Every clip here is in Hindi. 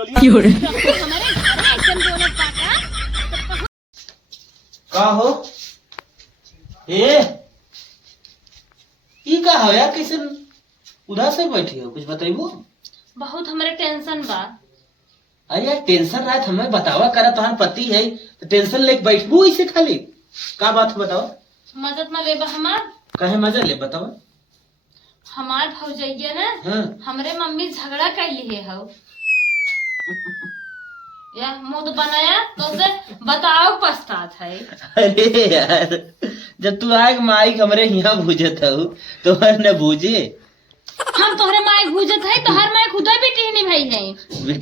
हमारे ऐसे बोलत बाटा का हो ए ई का हो यार कैसे उदास से बैठी हो कुछ बताइबो। बहुत हमारे टेंशन बा। अरे यार टेंशन रात हमें बतावा करा तुम्हार पति है तो टेंशन लेके बैठबू इसे खाली का बात बताओ। मदद में लेबा हमार कहे मजा ले बताओ। हमार भौजैया ना हाँ। हमरे मम्मी झगड़ा कैली है हो या मुंह तो बनाया तो से बताओ पछतात है। अरे यार जब तू आग माइक हमरे यहाँ भूजत हो तो हर न भूजे हम तोहरे माई भूजत है तो हर माई खुदा बेटी नहीं भाई है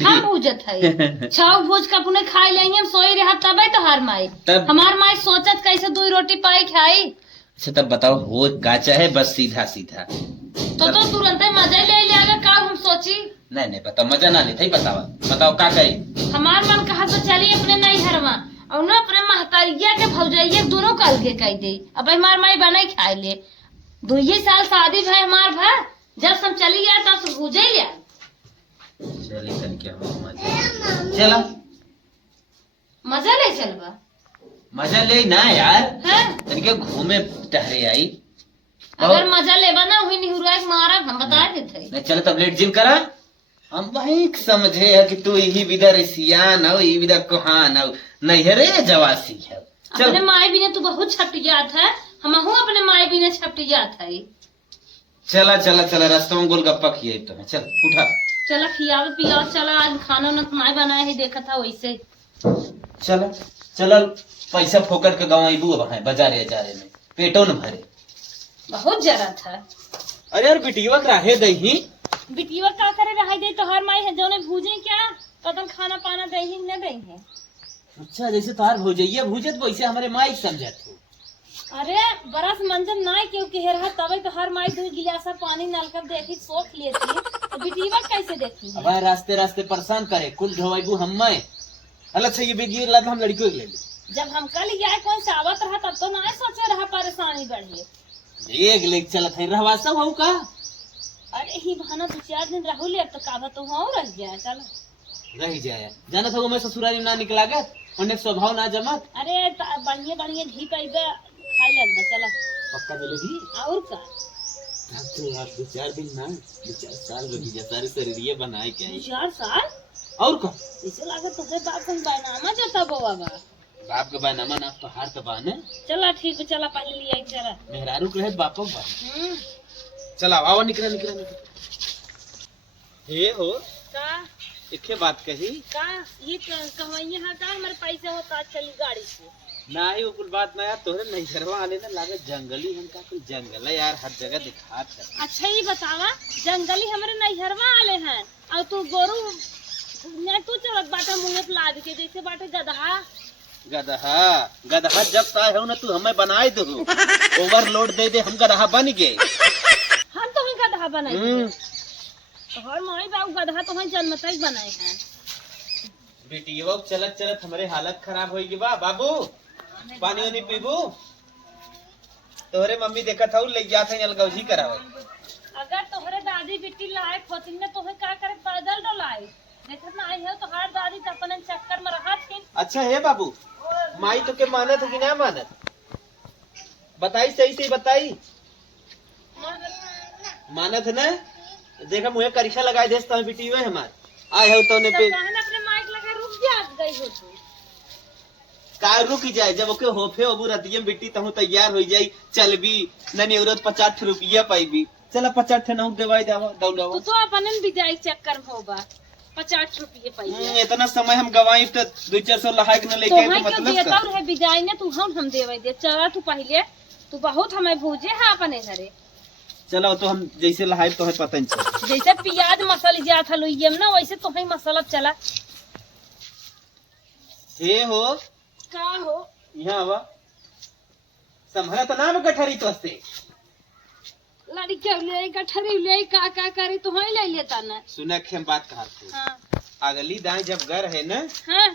हम भूजत है छाव भूज का पुने खाई लेंगे हम सोई रहा तब तो हर माई तब हमार माई सोचत कैसे दो रोटी पाई खाई। अच्छा तब बताओ हो का चाहे बस सीधा सीधा तो तुरंत ही मजा ले लेगा का हम सोची। नहीं बताओ मजा ना लेते बताओ बताओ का करी। हमार मन कहा तो चली अपने नहीं हरवा और ना अपने महतारिया के भौजैया दोनों कल के कह दे अब हमार माई बनाई खाए ले 2 साल शादी भाई हमार भा जब हम चली गया तब भूजे लिया चली तन क्या मजा चला मजा ले चलबा मजा ले ना यार है तन के घूमे टहरे आई अगर मजा लेबा ना वही निहुरा के मारा हम बता देते नहीं चलो तब लेट जिम करा हम वही समझे है कि तू यही विदा रसियान हो यही विदा कोहान हो नहीं है रे जवासी है। अपने माई भी ने तू बहुत छपटियात है हम अपने माई भी ने छपटियात है। चला चला चला रास्ते में गोलगप्पा खिए तो चल उठा चला खियाव पियाव चला आज खाना न माई बनाया ही देखा था वैसे चला चला पैसा फोकट के गवाईबू वहां बाजारे जारे में पेटो न भरे बहुत जरा था। अरे यार बिटिया राहे दही बिटिया का करे रहा दे तो हर माई है जो ने भूजे क्या कदम खाना पाना दे ही न दे है। अच्छा जैसे तार भूजैया भूजत वैसे हमारे माई समझत हो। अरे बरस मंजन ना क्यों कह रहा तब तो हर माई 2 गिलास पानी नलकर देखी सोख लेती तो बिटिया कैसे देखी अब रास्ते रास्ते परेशान करे कुल ढवाईबू हम अलग से ये बेगी लाद हम लड़कियों ले ले जब हम कल गया कौन से आवत रहा तब तो ना सोचे रहा परेशानी बढ़े एक लेक चलत है रहवा सब हो का। अरे ही बहाना 2-4 दिन रहू ले तो काबा तो हो रह गया चल रह जाए जाना था मैं ससुराली ना निकला गया उन्हें स्वभाव ना जमत। अरे बढ़िया बढ़िया घी पाइबा खाई लग चला पक्का मिलेगी और का तो यार 2-4 दिन ना 2-4 साल लगी जा सारे शरीर ये बनाए क्या 4 साल और का इसे लागत तुझे बाप संग बैनामा जाता बाबा बाप के बानामा ना तो हार तो बाने चला ठीक चला पहले लिया चला मेहरारू कहे बापो बा चला आओ निकला निकला निकला हे हो का इखे बात कही का ये कमाइया है का हमारे पैसे होता चली गाड़ी से ना ही वो कुल बात ना यार तोहरे नहीं घरवा आले ना लागे जंगली हम का कोई जंगल है यार हर जगह दिखात है। अच्छा ये बतावा जंगली हमारे नैहरवा आले हैं और तू गोरू ने तू चलत बाटा मुंह पे लाद के जैसे बाटे गधा गधा गधा जब सा है ना तू हमें बनाए दो ओवरलोड दे दे हम गधा बन गए हम तो गधा बनाए हर माई बाबू गधा तो हम जन्मता ही बनाए हैं। बेटियों चलत चलत हमारे हालत खराब होगी बा बाबू पानी वानी पीबू तोहरे मम्मी देखा था ले गया था अलगौजी करावे अगर तोहरे दादी बेटी लाए खोतिन में तोहे का करे पैदल डोलाए देखत ना आई है तो हर दादी त अपन चक्कर में रहा थी। अच्छा है बाबू माई तो के मानत है कि ना मानत बताई सही सही बताई मानत है ना देखा मुझे करीक्षा लगाए देस तो बेटी हुए हमार आए हो तो ने पे अपने माइक लगा रुक जा गई हो तू का रुक जाए जब ओके होफे ओबू रतियम बेटी तहु तैयार हो जाई चलबी ननी औरत 50 रुपया पाईबी चला 50 नौ देवाई देवा दौड़ावा तो अपन विदाई चक्कर में होबा 50 रुपये पाई इतना समय हम गवाई तो 200-400 लहाक न लेके तो मतलब देता है विदाई ने तू हम देवे दे चला तू पहले तू बहुत हमें भूजे है अपने घरे चलो तो हम जैसे लहाई तो है पता नहीं जैसे प्याज मसाले जात हलो ये ना वैसे तो ही मसाला चला हे हो का हो यहाँ आवा संभला तो नाम गठरी तो हस्ते लड़की ले गठरी ले का करे तो ही ले लेता ना सुना के हम बात कहा हां अगली दाएं जब घर है ना हां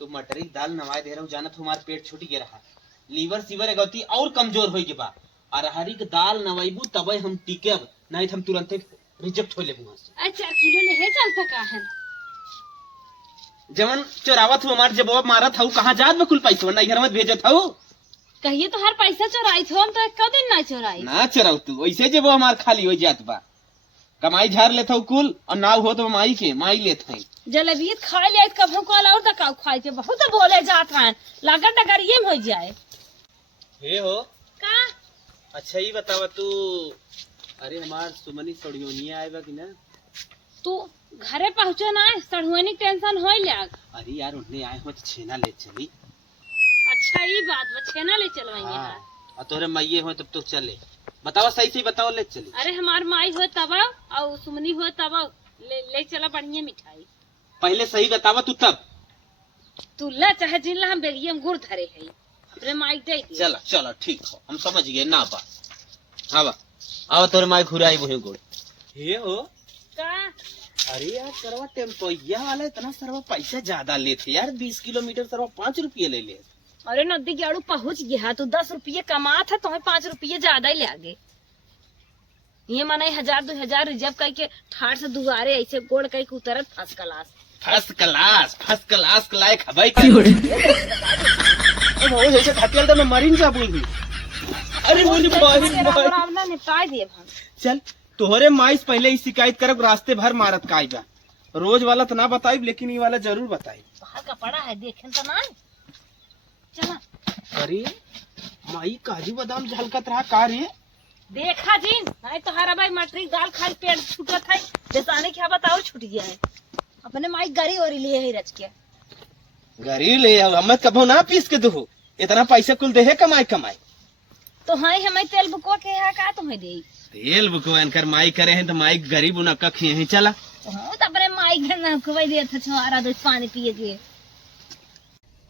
तो मटरी दाल नवाई दे रहा हूँ जाना तुम्हारा पेट छूट गया रहा लीवर सीवर एगौती और कमजोर हो गई बा अरहरी के दाल नवाईबू तबे हम टिके नहीं हम तुरंत रिजेक्ट हो लेबू। अच्छा किलो ले चलता का है जवन चोरावत हूँ हमार जब मारत हूँ कहाँ जात में कुल पैसा नहीं घर में भेजत हूँ कहिए तो हर पैसा चोराई थो हम तो एक दिन ना चोराई ना चोराऊ तू वैसे जब हमार खाली हो जात बा कमाई झाड़ लेत हूँ कुल और नाव हो तो माई के माई लेत है जलेबी खा लिया कभू कल और तक खाई के बहुत बोले जात हैं लागत डगर ये हो जाए हे हो का अच्छा ही बतावा तू अरे हमार सुमनी सड़ियोनिया आएगा कि ना तू घरे पहुँचो ना सड़ुआनी टेंशन हो लाग अरे यार उन्हें आए हो तो छेना ले चली अच्छा ये बात बा छेना ले चलवाएंगे हाँ, और तोरे माइये हो तब तो चले बताओ सही सही बताओ ले चली अरे हमार माई हो तब और सुमनी हो तब ले चला बढ़िया मिठाई पहले सही बतावा तू तब तू ला चाहे जिला हम बेगिए हम गुड़ धरे है अपने माई दे दी चलो चलो ठीक हो हम समझ गए ना बा हाँ बा आओ तोरे माई घुराई वही गुड़ हे हो का अरे यार सरवा टेम्पोइया वाला इतना सरवा पैसा ज्यादा लेते यार 20 किलोमीटर सरवा 5 रुपये ले ले अरे नदी के आड़ू पहुँच गया तू 10 रुपये कमा था तुम्हें 5 रुपये ज्यादा ही ले आगे ये माने 1000-2000 रिजर्व करके ठाड़ से दुआरे ऐसे गोड़ कई के उतरत फर्स्ट क्लास के लायक हवाई जैसे खटियाल तो मैं मरीन जा बुई अरे बोली भाई निपटा दिए हम चल तोहरे माइस पहले ही शिकायत करब रास्ते भर मारत का आएगा रोज वाला तो ना बताई लेकिन ये वाला जरूर बताई बाहर का पड़ा है देखें तो ना चला अरे माई काजू बादाम झलकत रहा का रे देखा जी नहीं तो हरा भाई मटरी दाल खाई पेट छूटत है जैसा क्या बताओ छूट गया है अपने माई गरी और लिए है रच के गरी ले हमें कभो ना पीस के दो इतना पैसा कुल दे कमाई कमाई तो हाँ हमें तेल बुको के है का तुम्हें दे तेल बुको इनकर माई करे हैं तो माई गरीब उना कखी है चला हाँ तो अपने माई घर ना खुवाई दे था छुआरा दो पानी पिए के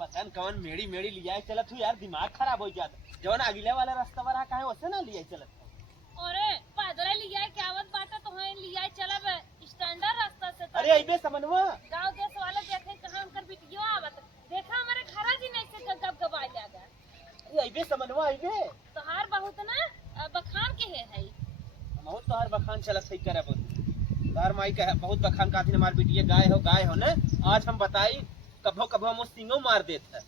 पता न कौन मेड़ी मेड़ी लिया चलत हूँ यार दिमाग खराब हो जाता जवन अगले वाला रास्ता वाला कहे वैसे ना लिया चलत अरे पैदल लिया क्या आवत बात तो है लिया चलब स्टैंडर्ड रास्ता से अरे अबे समनवा गांव देश वाले देखे कहां उनकर बिटियो आवत देखा हमारे घरा जी नहीं से कब कब आ जाएगा अरे अबे समनवा अबे तोहार बहुत ना बखान के है बहुत तोहार बखान चलत सही करे तोहार माई का बहुत बखान का दिन हमार बिटिया गाय हो ना आज हम बताई कभो कभो हम सिंगो मार देत है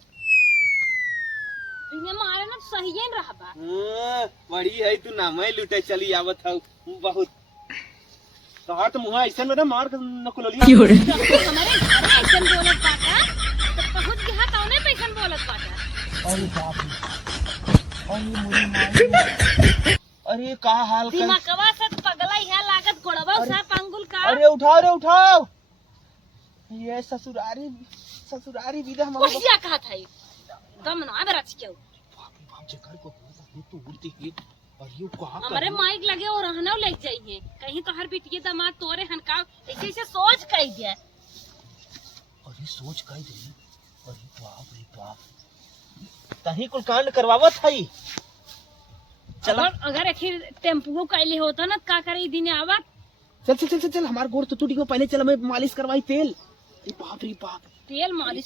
इन्हें मारे ना सही ही रहबा बड़ी है तू ना मैं लुटे चली आवत हूँ बहुत तोहार तो मुहा ऐसा ना मार न कुलोली हमारे घर ऐसा बोलत बाटा तो पहुंच गया कौने पैसन बोलत बाटा अरे बाप रे अरे मोरी माई अरे का हाल कर दिमागवा से पगला है लागत गोड़वा सा पंगुल का अरे उठाओ ये ससुरारी विदा हम कोसिया कहा था दम ना बरच के बाप जकर को तू उड़ती है और ये कहां हमारे माइक लगे और रहना ले जाइए कहीं तो हर बिटिया दामाद तोरे हनका ऐसे ऐसे सोच कह दिया अरे सोच कह दे अरे बाप रे बाप तही कुल कांड करवावत हई चल अगर आखिर टेम्पो कैले होता ना का करे दिन आवा चल हमार गोड़ तो टूटी को पहले चल मैं मालिश करवाई तेल बाप रे बाप तेल मालिश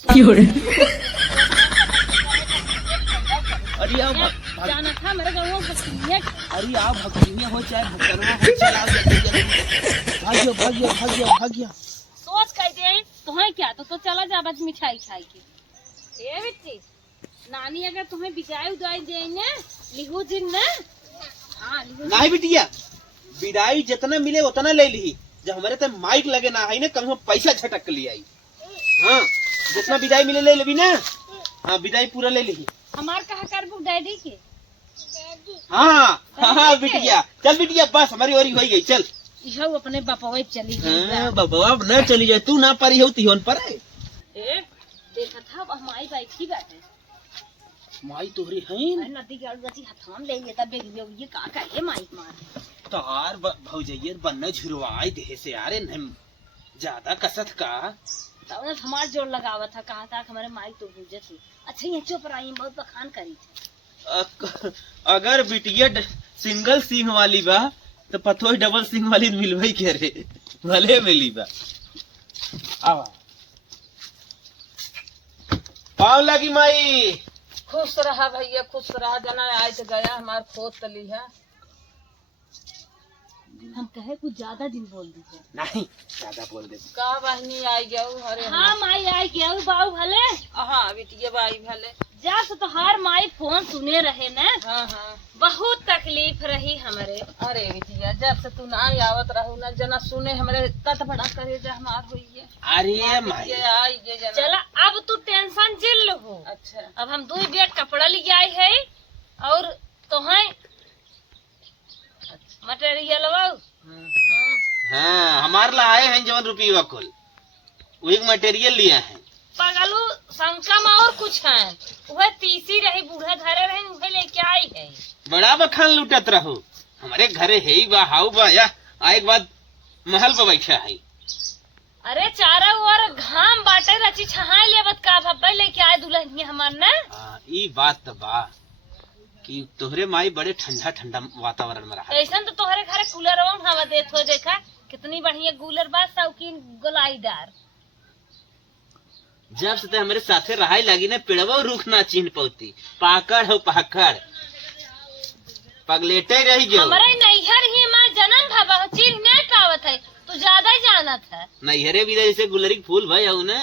अरे जाना था मेरे गाँव अरे आप भगनिया हो चाहे भगनवा हो चला भाग्य सोच कह दे तो है क्या तो चला जा बस मिठाई खाई के ए बिट्टी नानी अगर तुम्हें बिजाई उदाई देंगे लिहू दिन ना हाँ नहीं बिटिया विदाई जितना मिले उतना ले ली जब हमारे तो माइक लगे ना है ना कम पैसा झटक के लिए आई हाँ जितना विदाई मिले ले लेबी ना हाँ विदाई पूरा ले ली हमार कहा कर डैडी के हाँ बिटिया चल बिटिया बस हमारी ओरी हो गई चल इहो अपने बापा चली गई बाबा न चली जाए तू ना पारी हो तिहोन पर देखा था हमारी बैठी बैठे माई तोहरी है नदी के गति हथाम ले ये तब ये का करे माई मार तोहार भौजैयर बनने झुरवाई देह से यारे न ज्यादा कसत का तब ना हमार जोर लगावा था कहा था हमारे माई तो बुझे थी अच्छा ये चुप रही बहुत बखान करी थी अगर बिटिया सिंगल सिंह वाली बा तो पथोई डबल सिंह वाली मिलवाई के रे भले मिली बा आवा पाव लगी माई खुश रहा भैया खुश रहा जना आज तो गया हमार खोद तली है हम कहे कुछ ज्यादा दिन बोल दीजिए। नहीं ज्यादा बोल दे का बहनी आई जाऊ हरे हाँ माई आई गया बाबू भले हाँ बिटिया बाई भले जा से तो हर माई फोन सुने रहे न। हाँ हाँ बहुत तकलीफ रही हमारे। अरे बिटिया जब से तू ना आवत रहू ना जना सुने हमरे तत बड़ा करे जा हमार होई है। अरे माई आई ये जना चला अब तू टेंशन जिल हो। अच्छा अब हम 2 बैग कपड़ा ले आए है और तो है मटेरियल हाँ हमार ला आए हैं जवन रुपये कुल वही मटेरियल लिया है। पगलू शंका में और कुछ है वह तीसी रही बूढ़े धरे रहे वह लेके आई है। बड़ा बखान लुटत रहो हमारे घरे है ही बा हाउ बा या आए के बाद महल पर बैठा है। अरे चारों ओर घाम बाटे रची छहाई लेवत का भब्बे लेके आए दुल्हनिया हमार ने। ई बात तो बा कि तोहरे माई बड़े ठंडा ठंडा वातावरण में रहा। ऐसा तो तोहरे घरे कूलर हवा देत हो देखा कितनी बढ़िया कूलर बा शौकीन गोलाईदार। जब से हमारे साथे रहाई लगी ना पेड़वा रुख ना चिन्ह पौती पाकड़ हो पाकड़ पगलेटे रही जो हमारे नैहर ही मां जन्म भवा चिन्ह नहीं पावत है तू ज्यादा जानत है। नैहरे भी जैसे गुलरी के फूल भाई हो ना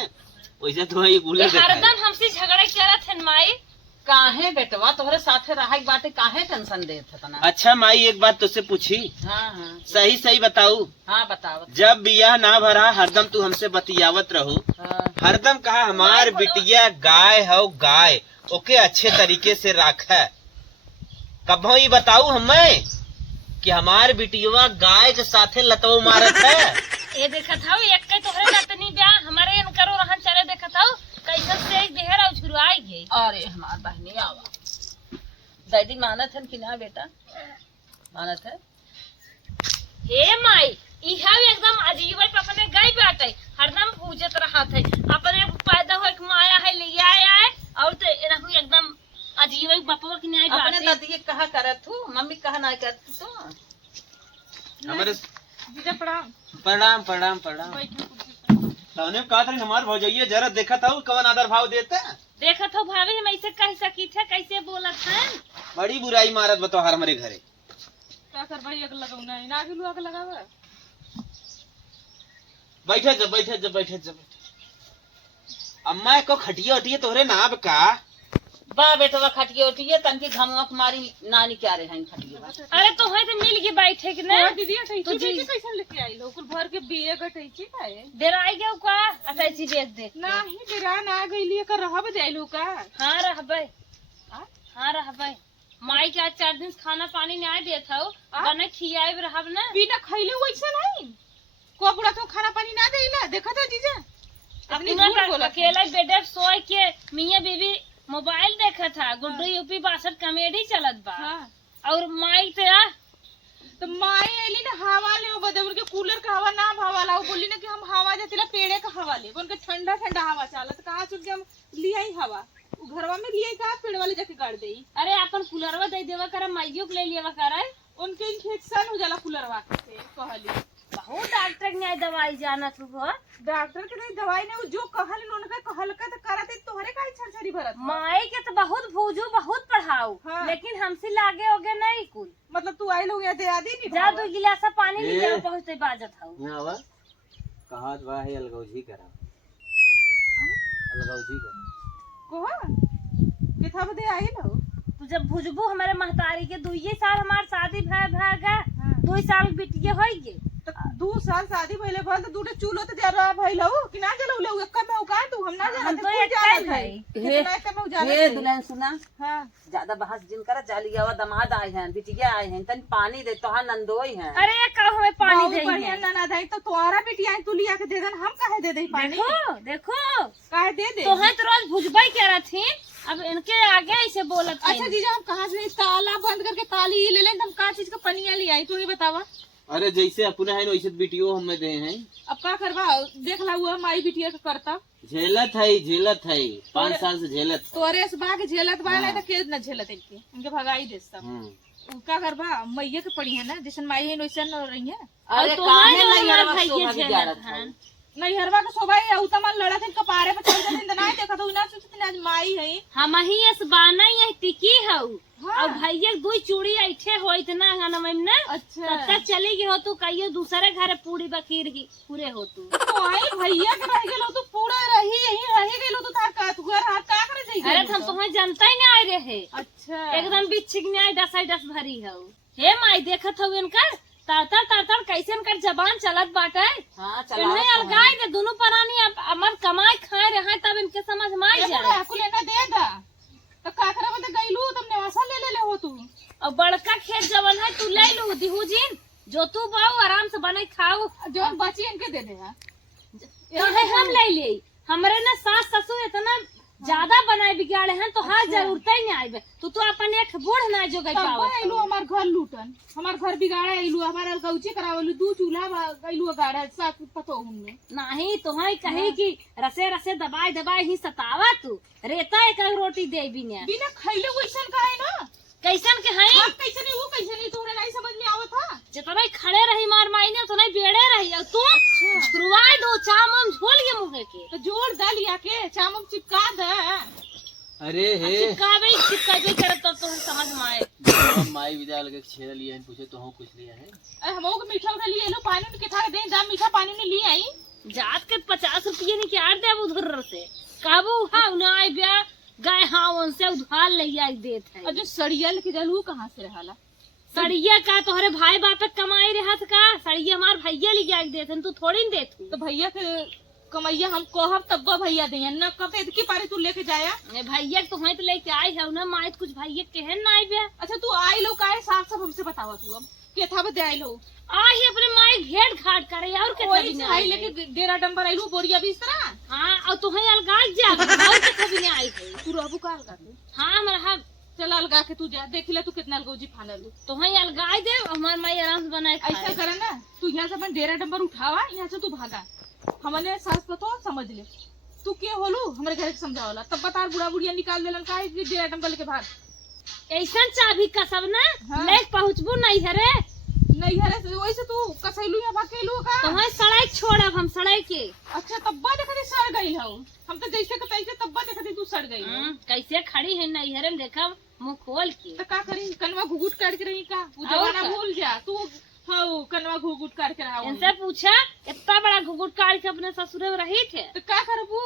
वैसे तो ये गुलर हरदम हमसे झगड़ा करत है माई। काहे बेटवा तोहरे साथे रहा बाटे काहे टेंशन देत है तना। अच्छा माई एक बात तुझसे पूछी। हाँ हाँ सही सही बताऊ। हाँ बताओ। जब बियाह ना भरा हरदम तू हमसे बतियावत रहो हाँ हरदम कहा हमार बिटिया गाय हो गाय ओके अच्छे तरीके से रखा कब ये बताऊ हमें कि हमार बिटिया गाय के साथे लतव मारत है। ये देखा था एक के तोहरे नतनी ब्याह हमारे करो रहन चले देखा था कैसे से एक देहर और छुरवाई गई। अरे हमार बहनी आवा दादी मानत है कि ना बेटा मानत है। हे माई इहा एकदम अजीब है अपने गई बात है हरदम पूजत रहा थे अपने पैदा हो एक माया है ले आए और तो रहू एकदम अजीब है बापा की नहीं बात अपने दादी कहा करत हूँ मम्मी कहा ना करती तो हमारे जीजा प्रणाम प्रणाम प्रणाम प्रणाम तौने कहा था हमार भौजैया जरा देखा था कवन आदर भाव देते देखा तो भाभी हम ऐसे कह सकी थे कैसे बोलत हैं। बड़ी बुराई मारत बतो हर हमारे घरे क्या कर बड़ी अग लगाऊं ना ना गिलू अग लगावे बैठे जब बैठे जब बैठे जब अम्मा को खटिया उठिए तोहरे नाप का बा बेटा खटिए उठिए तनकी घमक मारी नानी क्या रहे हैं खटिए। अरे तो है तो मिल के बैठे कि ना दीदी तो जी कैसे लेके आई लोग भर के बिये गटैची काए देर आई गयो का अटैची देख देख नाही बेरा ना गईली कर रहब जाइलू का। हाँ रहबे हाँ रहबे माई के आज 4 दिन खाना पानी नहीं देत हो बने खियाए रहब ना बिना खइले वैसे नहीं को बुढ़ा तो खाना पानी ना देला देखा था जीजा अपनी झूठ बोला अकेला बेडे सोए के मियां बीबी मोबाइल देखा था गुड्डू यूपी 62 कॉमेडी चलत बा। हाँ। और माई तो माई आईली ना हवा ले बदल के कूलर का हवा ना हवा ला बोली ना कि हम हवा देतिला पेड़े का हवा ले उनके ठंडा ठंडा हवा चालत कहाँ चुन के हम लिया ही हवा घरवा में लिया का पेड़ वाले जाके गाड़ दे। अरे अपन कूलरवा दे देवा कर माइयो के ले लिया कर उनके इन्फेक्शन हो जाला कूलरवा से कहली बहुत डॉक्टर ने दवाई जाना तू डॉक्टर के नहीं दवाई नहीं जो कहल उनका कहल का तो करत तोहरे का छरछरी भरत माई के तो बहुत भूजू बहुत पढ़ाऊ। हाँ। लेकिन हमसे लागे होगे नहीं कुल मतलब तू आई लोग दे आदि नहीं जा 2 गिलास पानी ले जाओ पहुंचते बाजत हूँ यहाँ आवा कहा बा है अलगौजी करा अलगौजी करा को किथा बदे आई लो तू जब भुजबू हमारे महतारी के 2 साल हमार शादी भागा 2 साल बिटिया हो गए तो 2 साल शादी भइले भल तो दूटे चूल्हो तो जरा भइलो कि ना जलौले एक में का तू हम ना हम जानत तो एक जानत है। कितना एक में जानत हे दुल्हन सुना हां ज्यादा बहस जिन कर जालियावा दमाद आए हैं बिटिया आए हैं तन पानी दे तो नंदोई हैं। अरे का हमें पानी बहुत दे बढ़िया ना दाई तो तोरा बिटिया तू लिया के दे देन हम काहे दे दे पानी देखो देखो काहे दे दे तो है तो रोज भुजबाई कह रही थी अब इनके आगे ऐसे बोलत थी। अच्छा जीजा हम कहां से ताला बंद करके ताली ले लें हम का चीज का पनिया ले आई तू ही बतावा। अरे जैसे अपना है वैसे वीडियो हम दे हैं अब का करवा देख ला हुआ माई बिटिया का करता झेलत है 5 साल से झेलत तोरे से बाग झेलत वाला तो के न झेलत इनके इनके भगाई दे सब का करवा मैया के पड़ी है ना जैसन माई है वैसन रही है। अरे तो काहे है नहीं हमार यार भैया शोभा भी झेलत जारत हैं। है। नहीं हरवा का शोभा है उतमन लड़ा थे कपारे पे चल जाते ना देखा तो ना सोचते आज माई है हम ही इस बाना ही टिकी हऊ हाँ। और भैया 2 चूड़ी ऐठे हो इतना गाना में ना अच्छा तब तक चली गई हो तू कहियो दूसरे घर पूरी बखीर ही पूरे हो तू। तो आई भैया के रह गेलो तू पूरा रही यही रह गेलो तू तार का तू घर हाथ का करे जाई। अरे हम तुम्हें जानता ही नहीं आए रहे अच्छा एकदम बिच्छिक नहीं आई 10 भरी हो। हे माई देखत हो इनकर तार कैसे इनकर जबान चलत बाटे। हाँ इन्हें अलगाई दे दोनों परानी अमर कमाई खाए रहे तब इनके समझ में आई जाए। कुल ना दे दा तो का करे बते गइलू तुमने वसा ले हो तू। और बड़का खेत जवन है तू ले लू दिहू जी जो तू बाऊ आराम से बने खाऊ जो बची इनके दे दे। हम ले ले हमरे ना सास ससुर इतना ज्यादा बनाए बिगाड़े हैं तो हर जरूरत ही नहीं आए। तू तो अपन एक बूढ़ ना जो गई पावत आइलू हमार घर लूटन हमार घर बिगाड़ा आइलू हमार गौची करावलू दू चूल्हा गइलू गाड़ा साथ पतो हमने नहीं तो है कहे कि रसे रसे दबाई दबाई ही सतावा तू रेता एक रोटी दे बिना खैले वैसन का है ना कैसन के है कैसे नहीं वो कैसे नहीं तोरे नहीं समझ में आवत था। जितना खड़े रही मार मायने उतना बेड़े रही और तू छुड़वाए दो चाम झोल के मुँह के तो जोड़ डाल या के चाम चिपका दे। अरे हे चिपकाबे करत तो समझ में आए। माई विदा लगे छेड़ लिया है पूछे तो हम कुछ लिया है। अरे हम लोग मीठा उठा लिए लो पानी के था दे दाम मीठा पानी ने ली आई जात के 50 रुपये नहीं क्या दे उधर से काबू हाँ उन्हें आई ब्या गाय हाँ उनसे उधार ले आई देत है। और जो सड़ियल की जलू कहाँ से रहाला सड़िया का तोहरे भाई बाप कमाई रहत का सड़िया हमार भैया ले आई देत तू थोड़ी न देत तो भैया के कमैया हम कहब तब भैया दे न कब की पारे तू लेके जाया भैया तो वहीं पे लेके आई है ना माई कुछ भैया कहन ना आई बे। अच्छा तू आई लो का साफ सब हमसे बतावा तू अब के था बदे आई लो आई अपने माई घेट घाट करे और के आई लेके डेरा डंबर आई लो बोरिया भी इस तरह। हाँ और तू है अलगा जा और के कभी नहीं आई है तू रहबू का अलगा तू। हाँ हमरा चल अलगा के तू जा देख ले तू कितना अलगोजी फाना लो तो है अलगाई दे हमार माई आराम से बनाए ऐसा करे ना तू यहाँ से अपन डेरा डंबर उठावा यहाँ से तू भागा हमने सास पतो समझ ले तू के होलू हमारे घर के समझावला तब बता बुढ़ा बुढ़िया निकाल देलन का है डेरा डंबर लेके भाग ऐसा चाबी का सब ना हाँ। ले पहुँचबू नहीं है रे नहीं है वैसे तू कसैलू या भाकेलू का तो है सड़क छोड़ब हम सड़क के। अच्छा तब्बा देखा सड़ गई हो हम तो जैसे के तैसे तब्बा देखा तू सड़ गई हो। कैसे खड़ी है नहीं है देखा मुँह खोल के तो का करी कनवा घुघुट काट के रही का वो जमाना भूल जा तू हाँ कनवा घुघुट काट के रहा इनसे पूछा इतना बड़ा घुघुट काट के अपने ससुरे में रही थे तो का करबू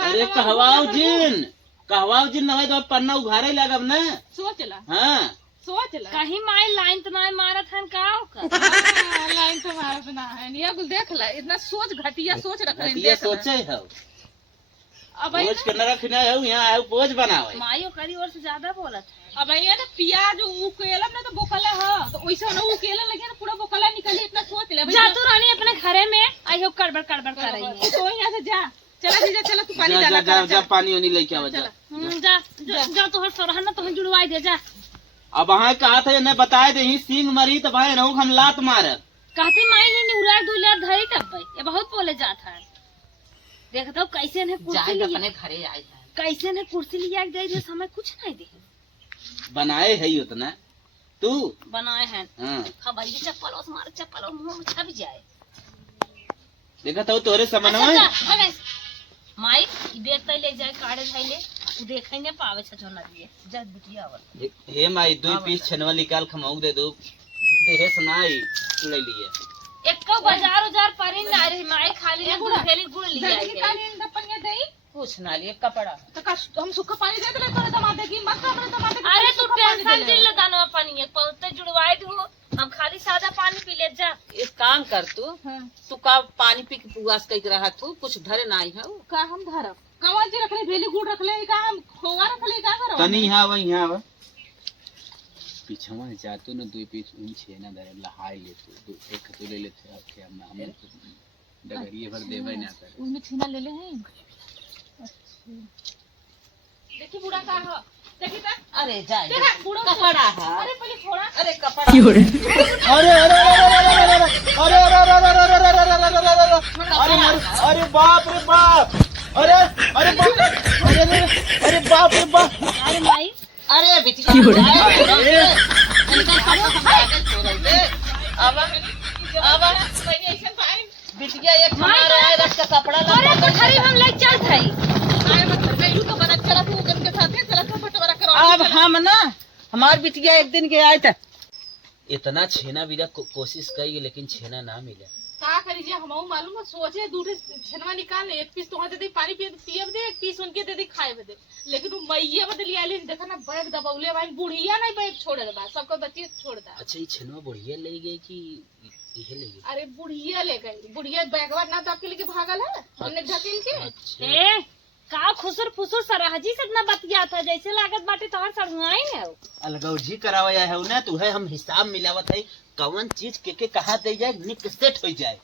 अरे कहवाओ जिन न तो पन्ना उघारे लगब न सोच ला हाँ सोच ला कहीं माई लाइन तो नहीं मारत है का लाइन तो मारत ना है ये कुल देख ला इतना सोच घटिया सोच रख रहे ये सोचे हो अब बोझ के न रखना है यहाँ आयो बोझ बनावे माइयो करी और से ज्यादा बोलत है। अब ये ना प्याज उकेलम ना तो बोकला है तो वैसे ना उकेलन लगे ना पूरा बोकला निकली इतना सोच ले जा तू रानी अपने घरे में आई हो कड़बड़ कर रही है तो यहाँ से जा चला जीजा चला तू पानी जा डाला जा जा पानी वानी लेके आवा जा जा तो हर सोरहा ना तो जुड़वाई दे जा। अब वहाँ कहा था ने बताए दे सींग मरी तो भाई रहू हम लात मारे कहती माई ने उड़ा दुलिया धरी तब ये बहुत बोले जाता है। देखता हूँ कैसे ने कुर्सी अपने घरे आई है कैसे ने कुर्सी लिया दे दे समय कुछ नहीं दे बनाए है उतना तू बनाए हैं हाँ हवाई चप्पल और मारे चप्पल और मुंह में छप जाए देखा था तोरे समन्वय माई बेग तय ले जाए काढ़े धैले देखे ने पावे छ जोना दिए जब बिटिया आवत हे माई 2 पीस छनवा निकाल खमाऊ दे दो देहे सुनाई ले लिए एक को बाजार पानी ना रही माई खाली ने गुड़ थैली गुड़ लिया पानी दपनिया दई कुछ ना लिए कपड़ा तो का हम सूखा पानी दे दे तोरे दमादे की मत हमरे दमादे अरे तू टेंशन दिल ल दानवा पानी एक पहुंचते जुड़वाई दू हम खाली सादा पानी पी ले जा। एक काम कर तू हां तू का पानी पी के पुआस कई रहा तू कुछ धरे नहीं है का हम धरब कवा जी रखले भेली गुड़ रखले का हम खोवा रखले का करो तनी हां वही हां पीछवा जातो न 2 पीस उन छे ना दरे लहाई ले तू एक तो ले लेते के हम डगरिए भर देबे ना कर उनमें छीना ले ले हैं। अच्छा देखी बूढ़ा का है देखी ता अरे जाए देखा बूढ़ा कपड़ा है अरे पहले छोड़ा अरे कपड़ा अरे अरे अरे अरे अरे बाप रे बाप अरे अरे बाप अरे बाप रे बाप अरे माई अरे बिटिया अब पहले ऐसे पानी बिटिया एक हमारा है रख का कपड़ा अरे पथरी हम ले चल थई आए मत गइलू तो बना चला तू उनके साथ चला तो बटवारा करो अब हम ना हमार बिटिया एक दिन के आए थे इतना छेना बिना कोशिश करी लेकिन छेना ना मिले। का करी जे हमहू मालूम है सोचे दूठे छेनवा निकाल एक पीस तोहरा दे दे पानी पिए दे एक पीस उनके दे दे खाए दे लेकिन वो मैया बदली आले देखा ना बैग दबौले भाई बुढ़िया नहीं बैग छोड़े बा सबको बच्चे छोड़ दा। अच्छा ये छेनवा बुढ़िया ले गई कि ये ले गई? अरे बुढ़िया ले गई बुढ़िया बैगवा ना दब के लेके भागल है हमने ढकेल के। अच्छा। ए का खुसुर फुसुर सराहजी से इतना बतिया था जैसे लागत बाटे तोहर सड़ुआई है। अलगौजी कराया है ना तू है हम हिसाब मिलावत है कौन चीज के कहा दे जाए निक सेट हो जाए।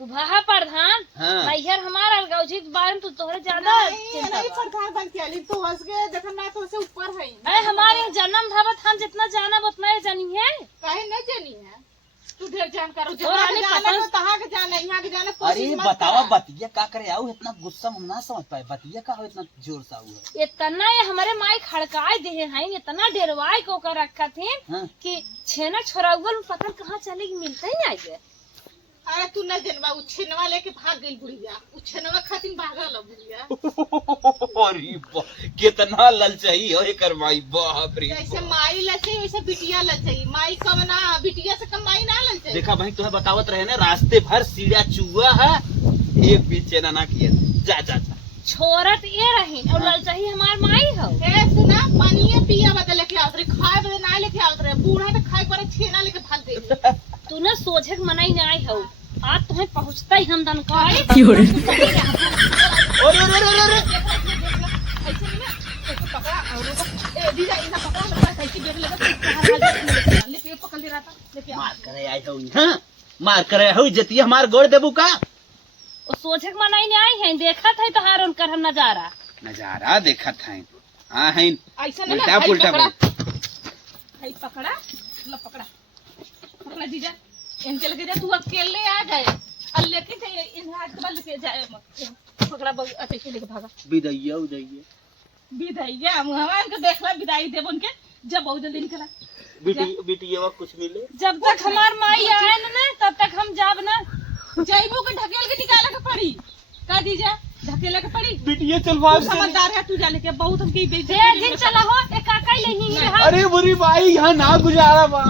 तू भहा प्रधान हाँ। नैहर हमारा अलगौजी के बारे में तू तोहरे ज्यादा चिंता नहीं बा। प्रधान बन के आली तो हंस गए देखा ना तो से ऊपर है। अरे हमारे जन्म भवत हम जितना जाना उतना ही जानी है। काहे न जानी है तू ढेर जानकार हो और आने जाना पता- तो तहां के जाना यहां के जाना अरे बतावा बतिया का करे आओ इतना गुस्सा हम ना समझ पाए बतिया का हो इतना जोर से आओ है। इतना ये हमारे माई खड़काए दे हैं इतना डेरवाई को कर रखा थे हाँ। कि छेना छोराउगल में पता कहाँ चलेगी मिलता ही नहीं है। अरे तू न जनवा उ छेनवा लेके भाग गई बुढ़िया उ छेनवा खातिर भागल है बुढ़िया। अरे कितना ललचाई हो एकर माई बाप रे। जैसे माई लचे वैसे बिटिया लचे माई कब ना बिटिया से कम माई ना लचे। देखा भाई तुम्हें बतावत रहे ना रास्ते भर सीढ़िया चुआ है एक भी चेना ना किया जा जा जा। छोरत ये रही और ललचाही हमार माई हो। ए सुना पानी पिया बदल लेके आवत रे खाए बदल ना लेके आवत रे बूढ़ा तो खाए पर छेना लेके भाग गई। तू न सोचे के मनाई नहीं हो आज तुम्हें पहुँचता ही हम दन का अरे ऐसे नहीं ना ऐसे पकड़ा और ए दीदा इना पकड़ा लगा कैसे देख लेगा लेके पकड़ ले रहा था लेके मार करे आई हो हां मार करे हो जतिया हमार गोड़ देबू का। वो सोचे के मनाई नहीं है देखा था तो हार उनकर हम नजारा नजारा देखत है। हां है ऐसा नहीं उल्टा पुल्टा बोल। भाई पकड़ा लो पकड़ा पकड़ा जीजा इनके लगे जा तू अकेले आ जाए और लेके जाए इन हाथ के बाद लेके जाए मत पकड़ा अच्छे से लेके भागा विदैया उदैया विदाइया मुहवा इनके देखला विदाई देब उनके जब बहुत जल्दी निकला बिटिया कुछ मिले जब तक हमार माई आए न तब तक हम जाब न जैबो के ढकेल के निकाला के पड़ी का जीजा ढकेला के पड़ी बिटिया चलवा तू समझदार है तू जा लेके बहुत हमके बेइज्जती ढेर दिन चला हो एक काका ही नहीं रहा। अरे बुरी भाई यहाँ ना गुजारा बा।